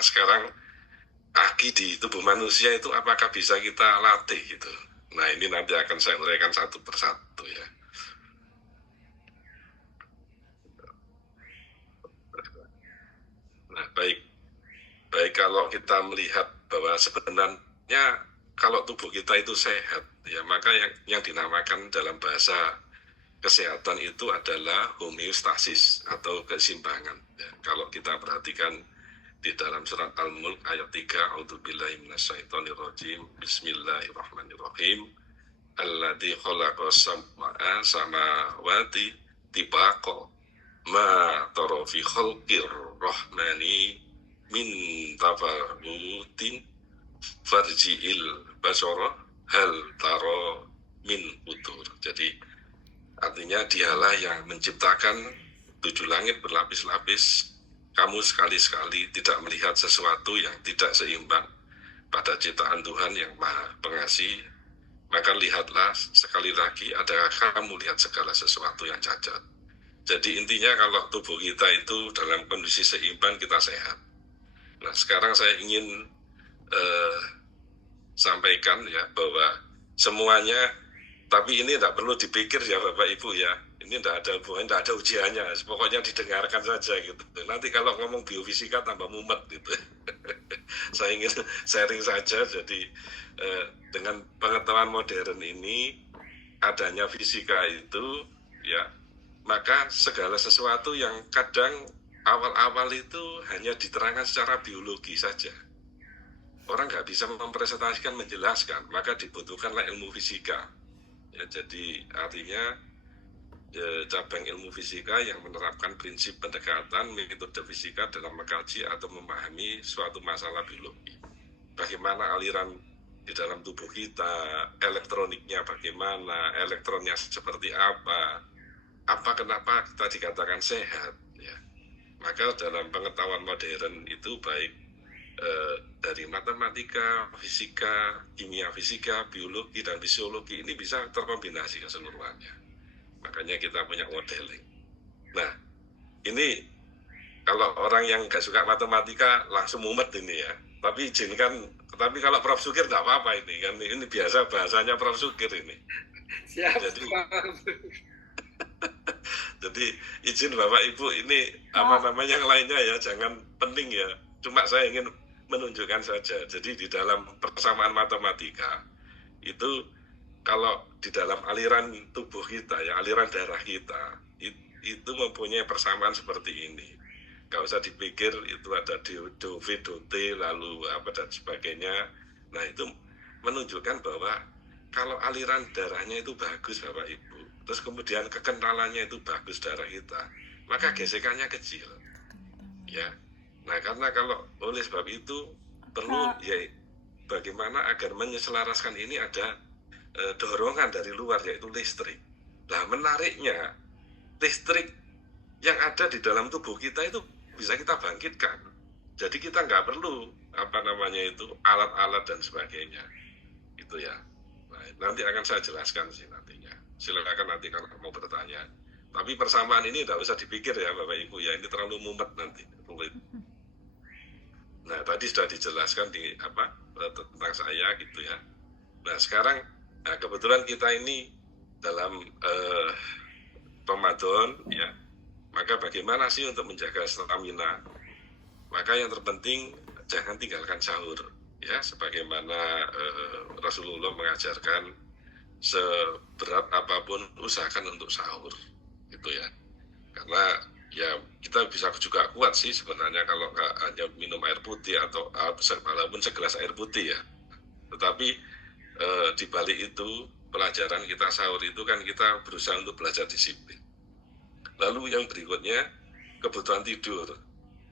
Nah sekarang aki di tubuh manusia itu apakah bisa kita latih gitu? Nah ini nanti akan saya uraikan satu persatu ya. Nah baik kalau kita melihat bahwa sebenarnya kalau tubuh kita itu sehat ya, maka yang dinamakan dalam bahasa kesehatan itu adalah homeostasis atau keseimbangan ya. Kalau kita perhatikan di dalam surat Al-Mulk ayat 3, A'udzubillahi minasyaitonirrajim, Bismillahirrahmanirrahim, alladzi khalaqas samawati tibaqa ma tara fi khalqir rahmani min tafarutin farji'il basara hal tara min futur. Jadi artinya dialah yang menciptakan 7 langit berlapis-lapis. Kamu sekali-sekali tidak melihat sesuatu yang tidak seimbang pada ciptaan Tuhan yang Maha Pengasih. Maka lihatlah sekali lagi, adakah kamu lihat segala sesuatu yang cacat. Jadi intinya kalau tubuh kita itu dalam kondisi seimbang, kita sehat. Nah sekarang saya ingin sampaikan ya bahwa semuanya, tapi ini tidak perlu dipikir ya Bapak Ibu ya, ini tidak ada hubungan, tidak ada ujiannya, pokoknya didengarkan saja gitu. Nanti kalau ngomong biofisika tambah mumet gitu. Saya ingin sharing saja. Jadi dengan pengetahuan modern ini, adanya fisika itu ya, maka segala sesuatu yang kadang awal-awal itu hanya diterangkan secara biologi saja, orang nggak bisa mempresentasikan, menjelaskan, maka dibutuhkanlah ilmu fisika ya. Jadi artinya cabang ilmu fisika yang menerapkan prinsip pendekatan metode fisika dalam mengkaji atau memahami suatu masalah biologi. Bagaimana aliran di dalam tubuh kita, elektroniknya bagaimana, elektronnya seperti apa kenapa kita dikatakan sehat ya. Maka dalam pengetahuan modern itu baik dari matematika, fisika, kimia fisika, biologi dan fisiologi ini bisa terkombinasi keseluruhannya. Makanya kita punya modeling. Nah, ini kalau orang yang nggak suka matematika langsung mumet ini ya. Tapi izinkan, tapi kalau Prof Sukir nggak apa-apa ini kan, ini biasa bahasanya Prof Sukir ini. Siap. Jadi izin Bapak Ibu ini apa namanya yang lainnya ya, jangan penting ya. Cuma saya ingin menunjukkan saja. Jadi di dalam persamaan matematika itu, kalau di dalam aliran tubuh kita ya, aliran darah kita itu mempunyai persamaan seperti ini. Gak usah dipikir itu ada DV, DT, lalu apa dan sebagainya. Nah itu menunjukkan bahwa kalau aliran darahnya itu bagus Bapak Ibu, terus kemudian kekentalannya itu bagus darah kita, maka gesekannya kecil ya. Nah karena kalau oleh sebab itu perlu ya bagaimana agar menyelaraskan ini, ada dorongan dari luar yaitu listrik. Nah menariknya, listrik yang ada di dalam tubuh kita itu bisa kita bangkitkan. Jadi kita nggak perlu apa namanya itu alat-alat dan sebagainya itu ya. Nah, nanti akan saya jelaskan sih nantinya. Silakan nanti kalau mau bertanya. Tapi persamaan ini tidak usah dipikir ya Bapak Ibu ya, ini terlalu mumet nanti, rumit. Nah tadi sudah dijelaskan di apa tentang saya gitu ya. Nah sekarang kebetulan kita ini dalam Ramadan ya, maka bagaimana sih untuk menjaga stamina? Maka yang terpenting jangan tinggalkan sahur ya, sebagaimana Rasulullah mengajarkan seberat apapun usahakan untuk sahur gitu ya. Karena ya kita bisa juga kuat sih sebenarnya kalau nggak hanya minum air putih atau walaupun segelas air putih ya. Tetapi di balik itu pelajaran kita sahur itu kan kita berusaha untuk belajar disiplin. Lalu yang berikutnya kebutuhan tidur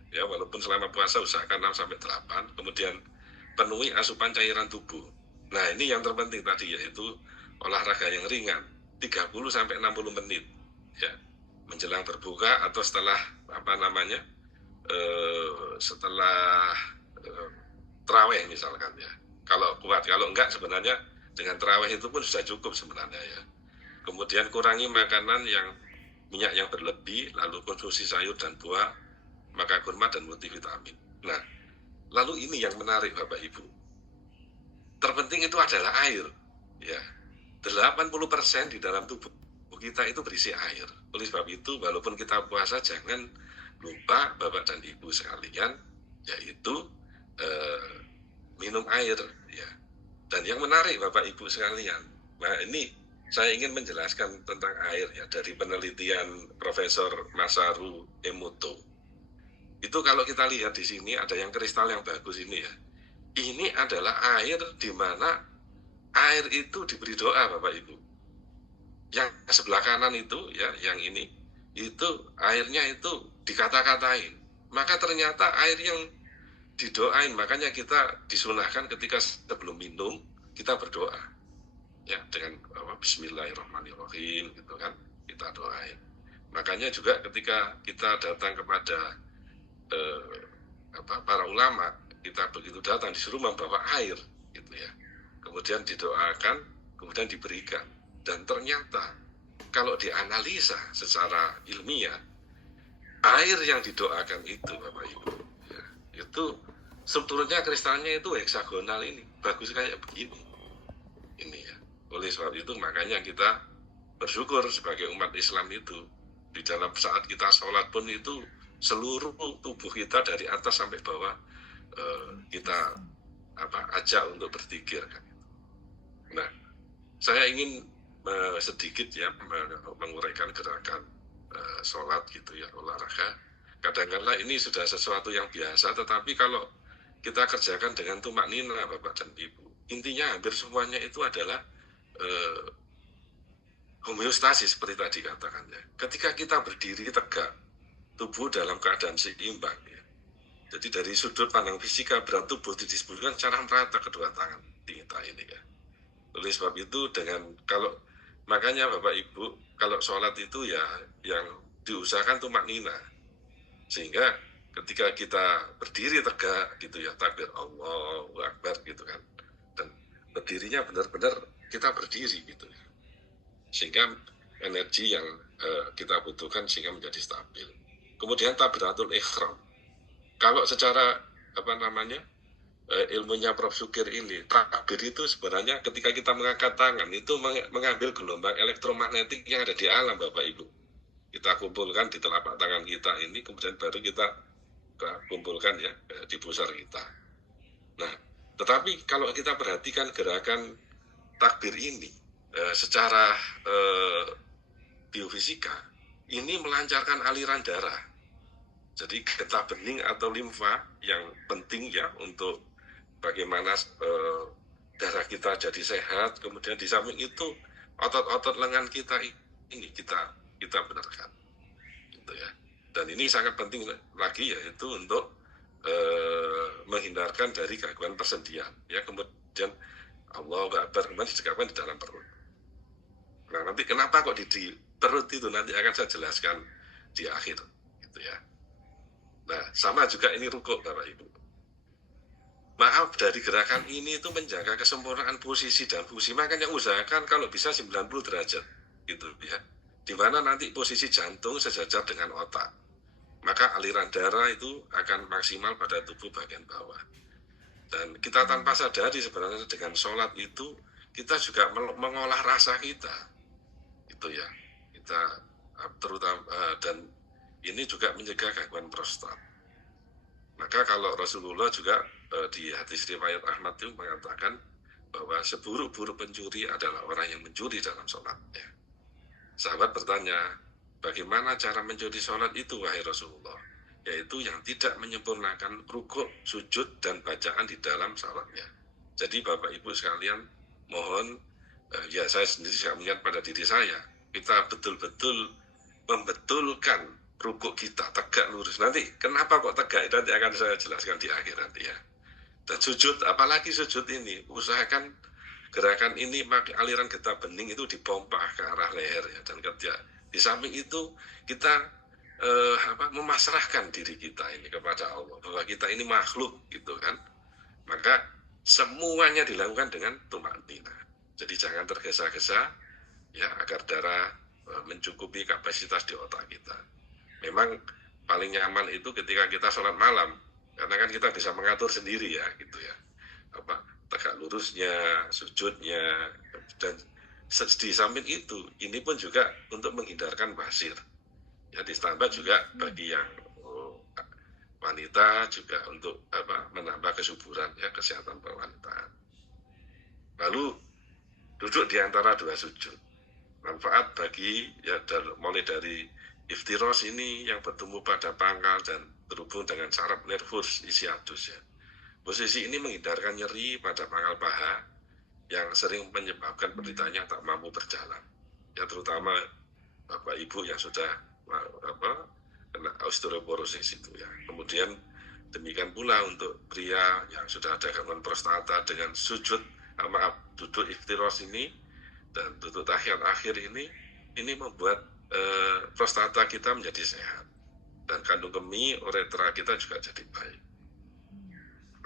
ya, walaupun selama puasa usahakan 6-8, kemudian penuhi asupan cairan tubuh. Nah ini yang terpenting tadi, yaitu olahraga yang ringan 30-60 menit ya, menjelang berbuka atau setelah apa namanya setelah terawih misalkan ya, kalau kuat. Kalau enggak sebenarnya dengan terawih itu pun sudah cukup sebenarnya ya. Kemudian kurangi makanan yang minyak yang berlebih, lalu konsumsi sayur dan buah, maka kurma dan multivitamin. Nah Lalu ini yang menarik Bapak Ibu. Terpenting itu adalah air. Ya, 80% di dalam tubuh kita itu berisi air. Oleh sebab itu, walaupun kita puasa, jangan lupa Bapak dan Ibu sekalian, yaitu minum air. Ya. Dan yang menarik Bapak Ibu sekalian, nah ini saya ingin menjelaskan tentang air ya dari penelitian Profesor Masaru Emoto. Itu kalau kita lihat di sini ada yang kristal yang bagus ini ya. Ini adalah air di mana air itu diberi doa Bapak Ibu. Yang sebelah kanan itu ya, yang ini itu airnya itu dikata-katain. Maka ternyata air yang didoain, makanya kita disunahkan ketika sebelum minum kita berdoa ya dengan Bismillahirrahmanirrahim gitu kan, kita doain. Makanya juga ketika kita datang kepada para ulama, kita begitu datang disuruh membawa air gitu ya, kemudian didoakan, kemudian diberikan. Dan ternyata kalau dianalisa secara ilmiah, air yang didoakan itu Bapak Ibu ya, itu strukturnya kristalnya itu heksagonal, ini bagus kayak begini ini ya. Oleh sebab itu makanya kita bersyukur sebagai umat Islam itu di dalam saat kita sholat pun itu seluruh tubuh kita dari atas sampai bawah kita ajak untuk berzikir kan. Nah, saya ingin sedikit ya menguraikan gerakan sholat gitu ya, olahraga. Kadang-kadang ini sudah sesuatu yang biasa, tetapi kalau kita kerjakan dengan tumak nina Bapak dan Ibu, intinya hampir semuanya itu adalah homeostasis seperti tadi katakannya. Ketika kita berdiri tegak, tubuh dalam keadaan seimbang ya. Jadi dari sudut pandang fisika, berat tubuh didistribusikan secara merata kedua tangan kita ini ya. Oleh sebab itu makanya Bapak Ibu kalau sholat itu ya yang diusahakan tumak nina, sehingga ketika kita berdiri tegak gitu ya, takbir Allahu Akbar gitu kan, dan berdirinya benar-benar kita berdiri gitu ya, sehingga energi yang kita butuhkan sehingga menjadi stabil. Kemudian takbiratul ihram, kalau secara ilmunya Prof. Sukir ini, takbir itu sebenarnya ketika kita mengangkat tangan itu mengambil gelombang elektromagnetik yang ada di alam Bapak Ibu. Kita kumpulkan di telapak tangan kita ini, kemudian baru kita kumpulkan ya di pusar kita. Nah, tetapi kalau kita perhatikan gerakan takbir ini secara biofisika, ini melancarkan aliran darah. Jadi getah bening atau limfa yang penting ya untuk bagaimana darah kita jadi sehat. Kemudian di samping itu otot-otot lengan kita ini kita benarkan gitu ya. Dan ini sangat penting lagi yaitu untuk menghindarkan dari gangguan persendian ya. Kemudian Allahu Akbar kemudian ditegakkan di dalam perut. Nah, nanti kenapa kok di perut itu nanti akan saya jelaskan di akhir gitu ya. Nah, sama juga ini rukuk Bapak Ibu. Maaf, dari gerakan ini itu menjaga kesempurnaan posisi dan fungsi. Makanya usahakan kalau bisa 90 derajat gitu ya. Dimana nanti posisi jantung sejajar dengan otak. Maka aliran darah itu akan maksimal pada tubuh bagian bawah. Dan kita tanpa sadari sebenarnya dengan sholat itu kita juga mengolah rasa kita. Itu ya. Kita terutama dan ini juga mencegah gangguan prostat. Maka kalau Rasulullah juga di hadis riwayat Ahmad itu mengatakan bahwa seburuk-buruk pencuri adalah orang yang mencuri dalam sholatnya. Sahabat bertanya, bagaimana cara mencuri sholat itu wahai Rasulullah? Yaitu yang tidak menyempurnakan rukuk, sujud, dan bacaan di dalam sholatnya. Jadi Bapak Ibu sekalian, mohon ya saya sendiri saya melihat pada diri saya, kita betul-betul membetulkan rukuk kita tegak lurus. Nanti kenapa kok tegak nanti akan saya jelaskan di akhir nanti ya. Dan sujud, apalagi sujud ini, usahakan gerakan ini aliran getah bening itu dipompa ke arah leher ya. Dan di samping itu kita memasrahkan diri kita ini kepada Allah, bahwa kita ini makhluk gitu kan. Maka semuanya dilakukan dengan tumak nina. Jadi jangan tergesa-gesa ya, agar darah mencukupi kapasitas di otak kita. Memang paling nyaman itu ketika kita sholat malam Karena kan kita bisa mengatur sendiri ya, gitu ya. Apa tegak lurusnya, sujudnya, dan di samping itu, ini pun juga untuk menghindarkan basir. Ya, ditambah juga bagi yang wanita juga untuk menambah kesuburan ya, kesehatan perwanitaan. Lalu duduk di antara dua sujud. Manfaat bagi ya mulai dari iftiros ini yang bertumbuh pada pangkal dan terhubung dengan saraf nervus ischiatus ya. Posisi ini menghindarkan nyeri pada pangkal paha yang sering menyebabkan penderitanya tak mampu berjalan. Ya terutama Bapak Ibu yang sudah kena osteoporosis itu ya. Kemudian demikian pula untuk pria yang sudah ada gangguan prostata dengan duduk iftiros ini dan duduk tahiyat akhir ini membuat prostata kita menjadi sehat dan kandung kemih uretra kita juga jadi baik.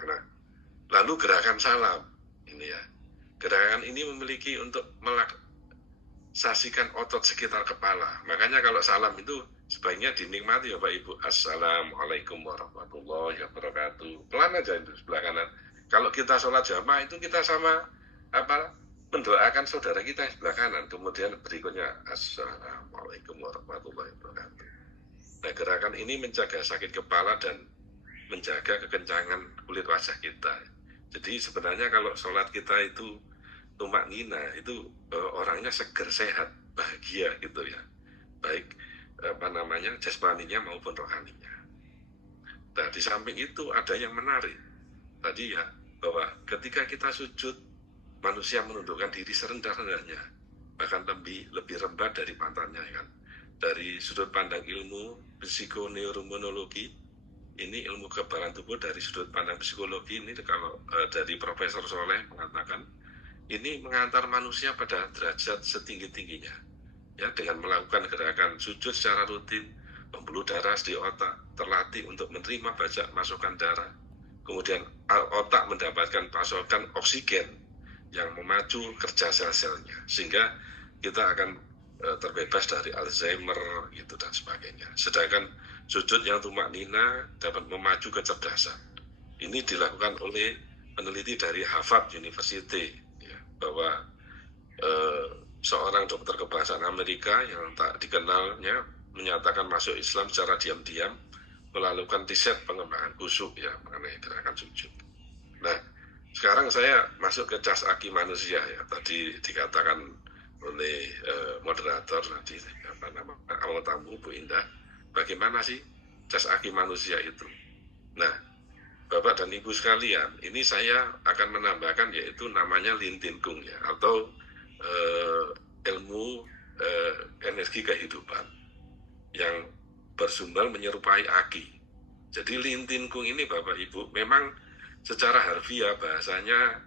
Nah, lalu gerakan salam ini ya. Gerakan ini memiliki untuk melaksasikan otot sekitar kepala. Makanya kalau salam itu sebaiknya dinikmati ya Pak Ibu. Assalamualaikum warahmatullahi wabarakatuh. Pelan aja itu sebelah kanan. Kalau kita sholat jamaah itu kita sama mendoakan saudara kita yang sebelah kanan. Kemudian berikutnya Assalamualaikum warahmatullahi wabarakatuh. Nah, gerakan ini menjaga sakit kepala dan menjaga kekencangan kulit wajah kita. Jadi sebenarnya kalau sholat kita itu tumak nina, itu orangnya seger, sehat, bahagia gitu ya. Baik jasmaninya maupun rohaninya. Nah, di samping itu ada yang menarik. Tadi ya, bahwa ketika kita sujud, manusia menundukkan diri serendah-rendahnya, bahkan lebih rendah dari pantatnya kan. Dari sudut pandang ilmu psikoneuroimunologi, ini ilmu kekebalan tubuh dari sudut pandang psikologi ini kalau dari Profesor Soleh mengatakan ini mengantar manusia pada derajat setinggi-tingginya ya, dengan melakukan gerakan sujud secara rutin, pembuluh darah di otak terlatih untuk menerima banyak masukan darah, kemudian otak mendapatkan pasokan oksigen yang memacu kerja sel-selnya sehingga kita akan terbebas dari Alzheimer gitu dan sebagainya. Sedangkan sujud yang tumak nina dapat memacu kecerdasan. Ini dilakukan oleh peneliti dari Harvard University ya, bahwa seorang dokter kebangsaan Amerika yang tak dikenalnya menyatakan masuk Islam secara diam-diam melakukan riset pengembangan khusyuk ya mengenai gerakan sujud. Nah, sekarang saya masuk ke cas aki manusia ya. Tadi dikatakan oleh moderator nanti awal tamu Bu Indah, bagaimana sih cas aki manusia itu? Nah, Bapak dan Ibu sekalian, ini saya akan menambahkan yaitu namanya Lintin Kung ya, atau ilmu energi kehidupan yang bersumber menyerupai aki. Jadi Lintin Kung ini Bapak Ibu memang secara harfiah bahasanya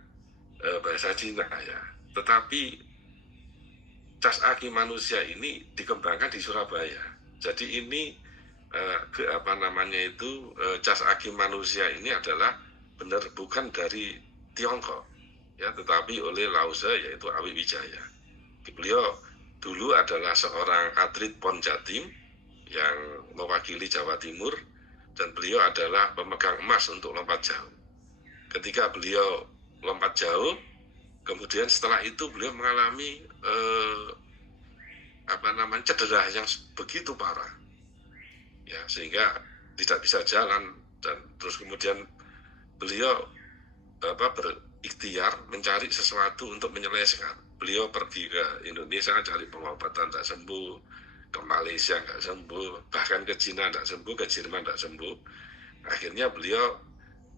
bahasa Cina ya, tetapi cas aki manusia ini dikembangkan di Surabaya. Jadi ini cas aki manusia ini adalah benar bukan dari Tiongkok ya, tetapi oleh Lao Tse yaitu Awi Wijaya. Beliau dulu adalah seorang atlet PON Jatim yang mewakili Jawa Timur dan beliau adalah pemegang emas untuk lompat jauh. Ketika beliau lompat jauh, kemudian setelah itu beliau mengalami cedera yang begitu parah ya, sehingga tidak bisa jalan, dan terus kemudian beliau berikhtiar mencari sesuatu untuk menyelesaikan. Beliau pergi ke Indonesia cari pengobatan tak sembuh, ke Malaysia nggak sembuh, bahkan ke Cina nggak sembuh, ke Jerman nggak sembuh. Akhirnya beliau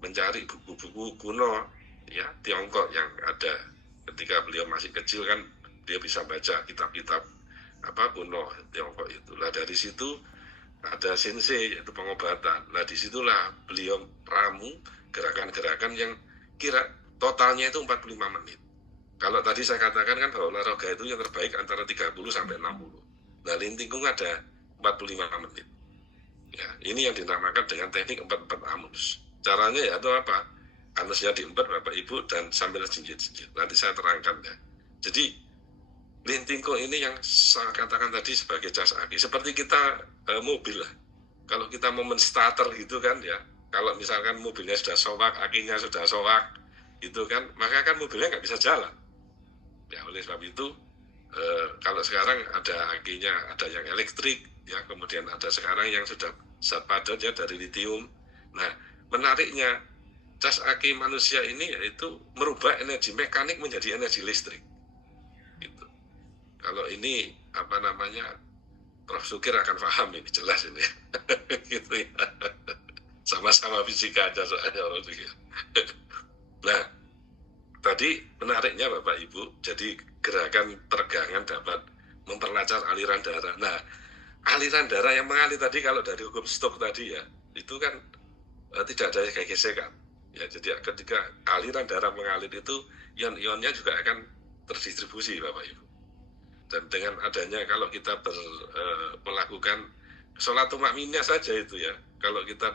mencari buku-buku kuno ya Tiongkok yang ada ketika beliau masih kecil kan, dia bisa baca kitab-kitab kuno Tiongkok itu. Lah dari situ ada sensei yaitu pengobatan. Nah disitulah beliau ramu gerakan-gerakan yang kira totalnya itu 45 menit. Kalau tadi saya katakan kan bahwa olahraga itu yang terbaik antara 30 sampai 60. Nah Lintin Kung ada 45 menit. Ya, ini yang dinamakan dengan teknik 44 anus. Caranya ya itu apa? Anusnya diempat Bapak Ibu dan sambil jinjit-jinjit. Nanti saya terangkan ya. Jadi Lintin Kung ini yang saya katakan tadi sebagai cas aki. Seperti kita mobil lah. Kalau kita momen starter gitu kan ya, Kalau misalkan mobilnya sudah soak, akinya sudah soak, itu kan, maka kan mobilnya nggak bisa jalan. Ya oleh sebab itu, kalau sekarang ada akinya, ada yang elektrik, ya kemudian ada sekarang yang sudah zat padat ya dari litium. Nah, menariknya cas aki manusia ini yaitu merubah energi mekanik menjadi energi listrik. Gitu. Kalau ini apa namanya, Prof. Sukir akan paham ini, jelas ini. Gitu ya. Sama-sama fisika aja soalnya Prof. Sukir. Nah, tadi menariknya Bapak Ibu, jadi gerakan peregangan dapat memperlancar aliran darah. Nah, aliran darah yang mengalir tadi kalau dari hukum Stokes tadi ya, itu kan tidak ada kayak gesekan. Ya, jadi ketika aliran darah mengalir itu, ion-ionnya juga akan terdistribusi Bapak Ibu. Dan dengan adanya kalau kita melakukan sholat tumakninah saja itu ya, kalau kita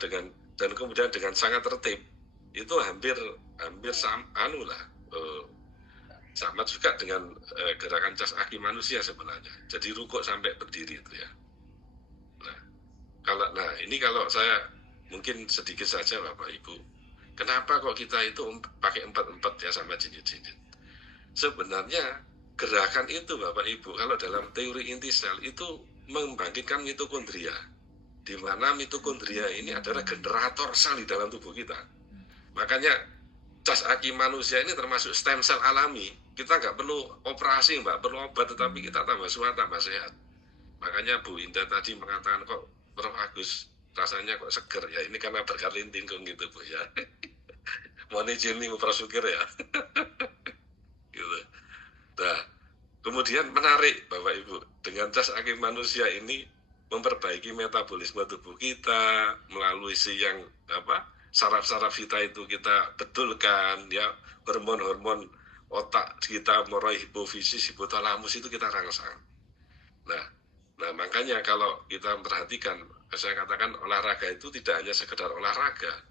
dan kemudian dengan sangat tertib, itu hampir sama juga dengan gerakan cas aki manusia sebenarnya. Jadi rukuk sampai berdiri itu ya. Nah, ini kalau saya mungkin sedikit saja Bapak Ibu. Kenapa kok kita itu pakai 4-4 ya sama jinjit-jinjit? Sebenarnya gerakan itu Bapak Ibu, kalau dalam teori inti sel itu membangkitkan mitokondria, di mana mitokondria ini adalah generator sel di dalam tubuh kita. Makanya cas aki manusia ini termasuk stem cell alami. Kita nggak perlu operasi, nggak perlu obat, tetapi kita tambah sehat, tambah sehat. Makanya Bu Indah tadi mengatakan kok Prof. Agus rasanya kok seger ya, ini karena berkat lintingkung gitu Bu ya. Mohon izin nih Prof. Sukir ya. Gitu. Nah, kemudian menarik Bapak Ibu, dengan cas aki manusia ini memperbaiki metabolisme tubuh kita melalui yang saraf-saraf kita itu kita betulkan ya, hormon-hormon otak kita mulai hipofisis, hipotalamus itu kita rangsang. Nah, makanya kalau kita perhatikan, saya katakan olahraga itu tidak hanya sekedar olahraga.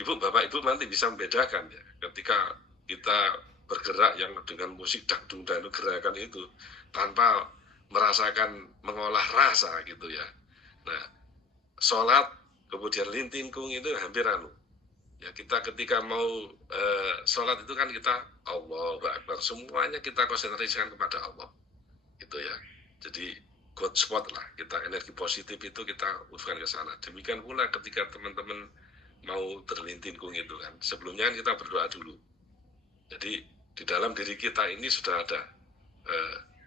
Bapak Ibu nanti bisa membedakan ya, ketika kita bergerak yang dengan musik dangdung dan gerakan itu tanpa merasakan mengolah rasa gitu ya. Nah, sholat kemudian lintingkung itu hampir ya, kita ketika mau sholat itu kan kita Allahu Akbar, semuanya kita konsentrasikan kepada Allah gitu ya. Jadi God spot lah, kita energi positif itu kita uruskan ke sana. Demikian pula ketika teman-teman mau berlintingkung itu kan, sebelumnya kita berdoa dulu. Jadi di dalam diri kita ini sudah ada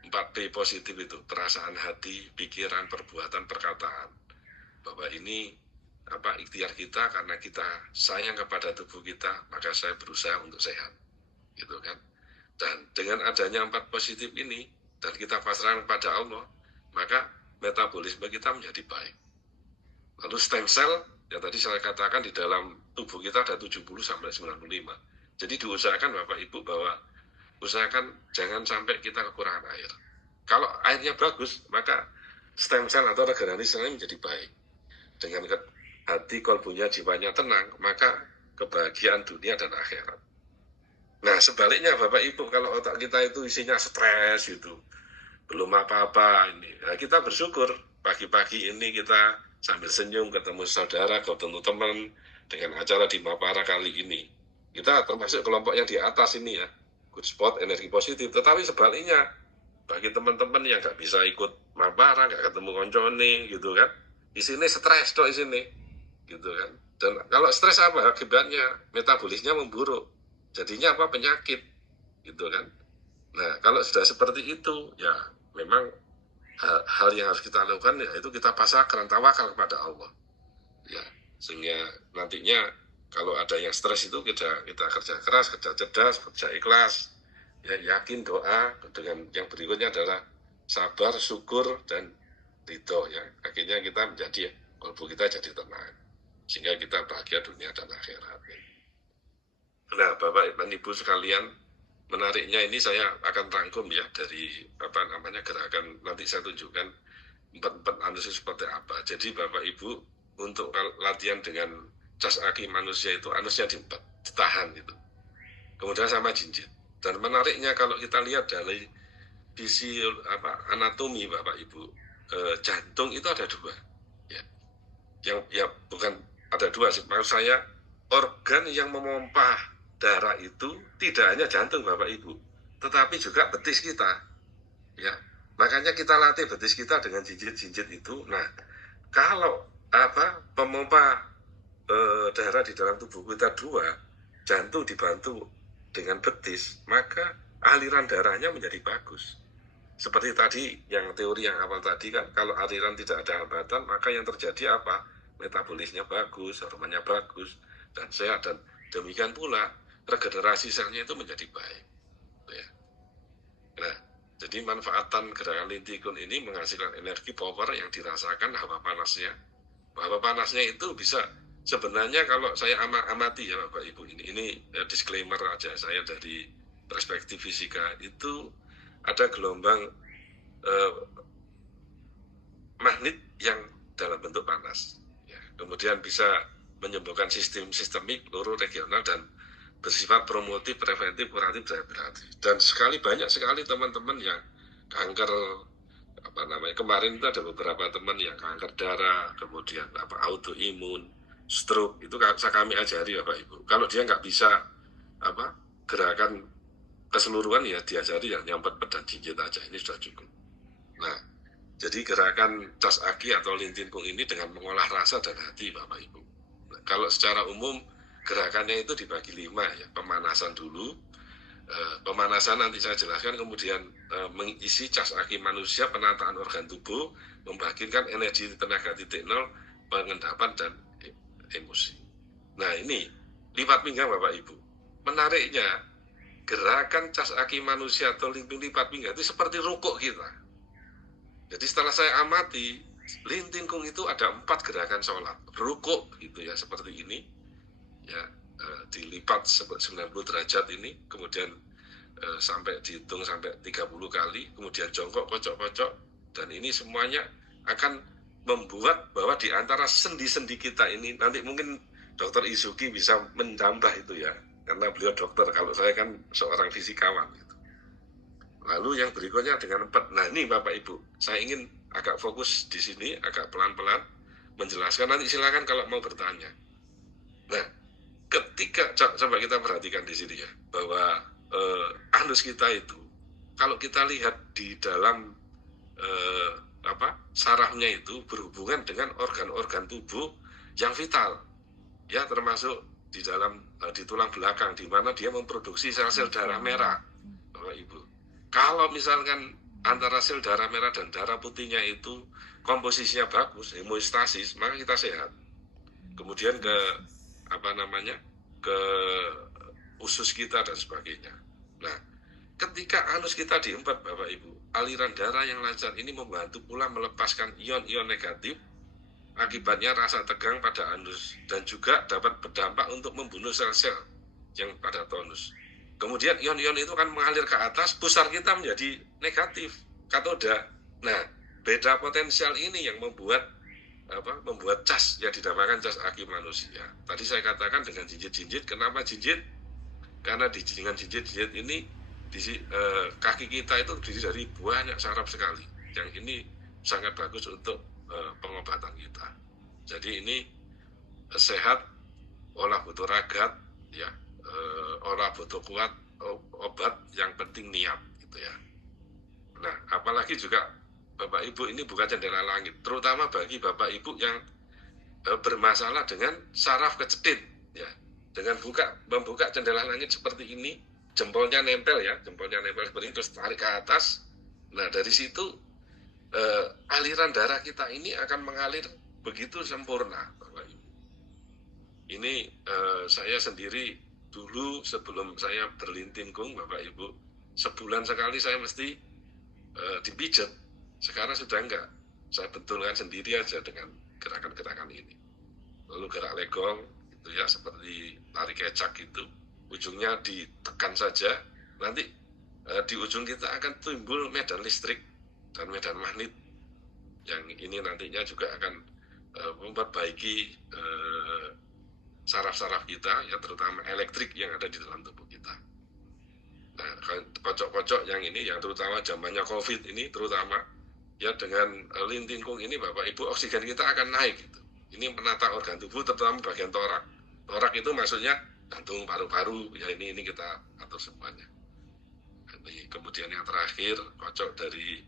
4P positif itu, perasaan hati, pikiran, perbuatan, perkataan. Bahwa ini ikhtiar kita karena kita sayang kepada tubuh kita, maka saya berusaha untuk sehat. Gitu kan. Dan dengan adanya 4 positif ini dan kita pasrahkan kepada Allah, maka metabolisme kita menjadi baik. Lalu stem cell, yang tadi saya katakan di dalam tubuh kita ada 70-95. Jadi diusahakan Bapak Ibu bahwa usahakan jangan sampai kita kekurangan air. Kalau airnya bagus, maka stem cell atau regenerasi sel menjadi baik. Dengan hati, kolbunya, jiwanya tenang, maka kebahagiaan dunia dan akhirat. Nah, sebaliknya Bapak Ibu, kalau otak kita itu isinya stres gitu, belum apa-apa ini. Nah, kita bersyukur pagi-pagi ini kita sambil senyum ketemu saudara, ketemu teman dengan acara di Mapara kali ini. Kita termasuk kelompok yang di atas ini ya, good spot, energi positif. Tetapi sebaliknya, bagi teman-teman yang nggak bisa ikut Mapara, nggak ketemu koncone gitu kan, di sini stres di sini, gitu kan. Dan kalau stres apa akibatnya? Metabolisnya memburuk, jadinya penyakit, gitu kan. Nah, kalau sudah seperti itu, ya memang hal yang harus kita lakukan ya itu kita pasrahkan, tawakal kepada Allah. Ya, sehingga nantinya kalau ada yang stres itu kita kerja keras, kerja cerdas, kerja ikhlas, ya yakin, doa. Dengan yang berikutnya adalah sabar, syukur, dan ridho ya. Akhirnya kita menjadi kalbu kita jadi tenang, sehingga kita bahagia dunia dan akhirat. Nah, Bapak Ibu sekalian, menariknya ini saya akan rangkum ya dari gerakan, nanti saya tunjukkan 4 analisis seperti apa. Jadi Bapak Ibu untuk latihan dengan cas aki manusia itu anusnya ditahan itu, kemudian sama jinjit. Dan menariknya kalau kita lihat dari visi anatomi Bapak Ibu, jantung itu ada 2 ya, yang ya bukan ada dua sih, maksud saya organ yang memompa darah itu tidak hanya jantung Bapak Ibu, tetapi juga betis kita, ya. Makanya kita latih betis kita dengan jinjit-jinjit itu. Nah, kalau pemompa darah di dalam tubuh kita dua, jantung dibantu dengan betis, maka aliran darahnya menjadi bagus. Seperti tadi yang teori yang awal tadi kan, kalau aliran tidak ada hambatan, maka yang terjadi apa? Metabolisnya bagus, hormonnya bagus, dan sehat. Dan demikian pula regenerasi selnya itu menjadi baik. Ya. Nah, jadi manfaatan gerakan Lintikun ini menghasilkan energi power yang dirasakan hawa panasnya. Hawa panasnya itu bisa sebenarnya kalau saya amati ya Bapak Ibu, ini disclaimer aja saya dari perspektif fisika, itu ada gelombang magnet yang dalam bentuk panas, ya. Kemudian bisa menyembuhkan sistemik, regional, dan bersifat promotif, preventif, kuratif, rehabilitatif. Dan banyak sekali teman-teman yang kanker kemarin itu ada beberapa teman yang kanker darah, kemudian autoimun, stroke, itu kami ajari Bapak Ibu. Kalau dia nggak bisa gerakan keseluruhan, ya diajari yang nyambet dan jinjit aja, ini sudah cukup. Nah, jadi gerakan cas aki atau lintingkung ini dengan mengolah rasa dan hati Bapak Ibu. Nah, kalau secara umum gerakannya itu dibagi 5 ya. Pemanasan dulu, pemanasan nanti saya jelaskan, kemudian mengisi cas aki manusia, penataan organ tubuh, membagikan energi tenaga titik nol, pengendapan dan emosi. Nah, ini lipat pinggang Bapak Ibu. Menariknya, gerakan cas aki manusia atau linting lipat pinggang itu seperti rukuk kita. Jadi setelah saya amati, lintingkung itu ada 4 gerakan sholat. Rukuk gitu ya, seperti ini. Ya, dilipat 90 derajat ini, kemudian sampai dihitung sampai 30 kali, kemudian jongkok, kocok-kocok, dan ini semuanya akan membuat bahwa di antara sendi-sendi kita ini, nanti mungkin Dr. Izuki bisa menambah itu ya, karena beliau dokter, kalau saya kan seorang fisikawan gitu. Lalu yang berikutnya dengan 4. Nah, ini Bapak Ibu, saya ingin agak fokus di sini, agak pelan-pelan menjelaskan, nanti silakan kalau mau bertanya. Nah, ketika coba kita perhatikan di sini ya, bahwa anus kita itu, kalau kita lihat di dalam sarafnya itu berhubungan dengan organ-organ tubuh yang vital, ya, termasuk di dalam di tulang belakang, di mana dia memproduksi sel-sel darah merah, Bapak Ibu. Kalau misalkan antara sel darah merah dan darah putihnya itu komposisinya bagus, hemostasis, maka kita sehat. Kemudian ke ke usus kita dan sebagainya. Nah, ketika anus kita diempat Bapak Ibu, aliran darah yang lancar ini membantu pula melepaskan ion-ion negatif. Akibatnya rasa tegang pada anus, dan juga dapat berdampak untuk membunuh sel-sel yang pada tonus. Kemudian ion-ion itu kan mengalir ke atas, pusar kita menjadi negatif, katoda. Nah, beda potensial ini yang membuat cas, ya dinamakan cas aki manusia. Tadi saya katakan dengan jinjit-jinjit. Kenapa jinjit? Karena dengan jinjit-jinjit ini kaki kita itu terdiri dari banyak saraf sekali. Yang ini sangat bagus untuk pengobatan kita. Jadi ini sehat, olah butuh ragat, ya, olah butuh kuat, obat yang penting niat, gitu ya. Nah, apalagi juga Bapak Ibu, ini bukan jendela langit, terutama bagi Bapak Ibu yang bermasalah dengan saraf kejepit, ya, dengan membuka jendela langit seperti ini, jempolnya nempel seperti itu, terus tarik ke atas. Nah, dari situ aliran darah kita ini akan mengalir begitu sempurna, Bapak Ibu. Ini saya sendiri dulu sebelum saya berlintingkung, Bapak Ibu, sebulan sekali saya mesti dipijat. Sekarang sudah enggak, saya betulkan sendiri aja dengan gerakan-gerakan ini. Lalu gerak legong, itu ya, seperti tarik kecak gitu, ujungnya ditekan saja, nanti di ujung kita akan timbul medan listrik dan medan magnet, yang ini nantinya juga akan memperbaiki saraf-saraf kita, ya, terutama elektrik yang ada di dalam tubuh kita. Nah, kocok-kocok yang ini, yang terutama zamannya COVID ini, terutama ya, dengan lintingkung ini Bapak Ibu, oksigen kita akan naik gitu, Ini menata organ tubuh terutama bagian torak. Torak itu maksudnya jantung, paru-paru, ya ini kita atur semuanya. Ini kemudian yang terakhir kocok dari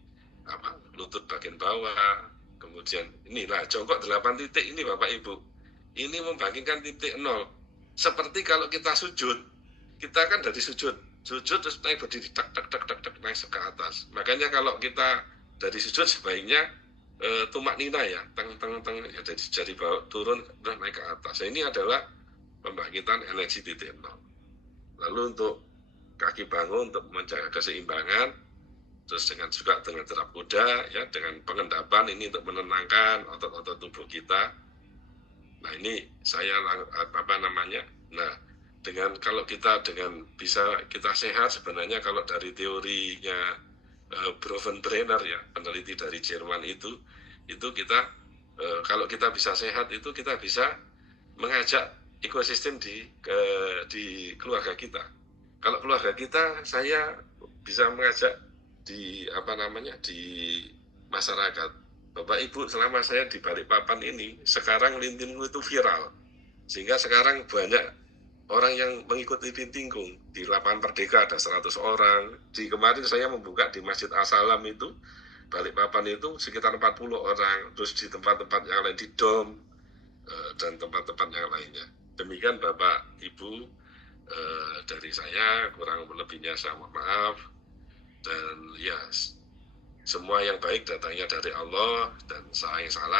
lutut bagian bawah, kemudian inilah jongkok 8 titik ini Bapak Ibu. Ini membagikan titik 0. Seperti kalau kita sujud, kita kan dari sujud terus naik berdiri tak naik ke atas. Makanya kalau kita dari sujud sebaiknya tumak nina ya, teng ya dari jari bawah turun dan naik ke atas. Ini adalah pembangkitan energi titik 0. Lalu untuk kaki bangun untuk menjaga keseimbangan, terus juga dengan terap kuda ya, dengan pengendapan ini untuk menenangkan otot-otot tubuh kita. Nah ini saya nah dengan kalau kita dengan bisa kita sehat sebenarnya kalau dari teorinya Bronfenbrenner ya, peneliti dari Jerman itu kita kalau kita bisa sehat itu kita bisa mengajak ekosistem di keluarga kita. Kalau keluarga kita, saya bisa mengajak di di masyarakat. Bapak Ibu, selama saya di Balikpapan ini, sekarang Lintinku itu viral. Sehingga sekarang banyak orang yang mengikuti Lintingku. Di Lapangan Merdeka ada 100 orang. Di kemarin saya membuka di Masjid As-Salam itu, Balikpapan itu sekitar 40 orang. Terus di tempat-tempat yang lain, di Dom, dan tempat-tempat yang lainnya. Demikian Bapak Ibu, dari saya, kurang lebihnya saya mohon maaf. Dan ya, semua yang baik datangnya dari Allah, dan saya yang salah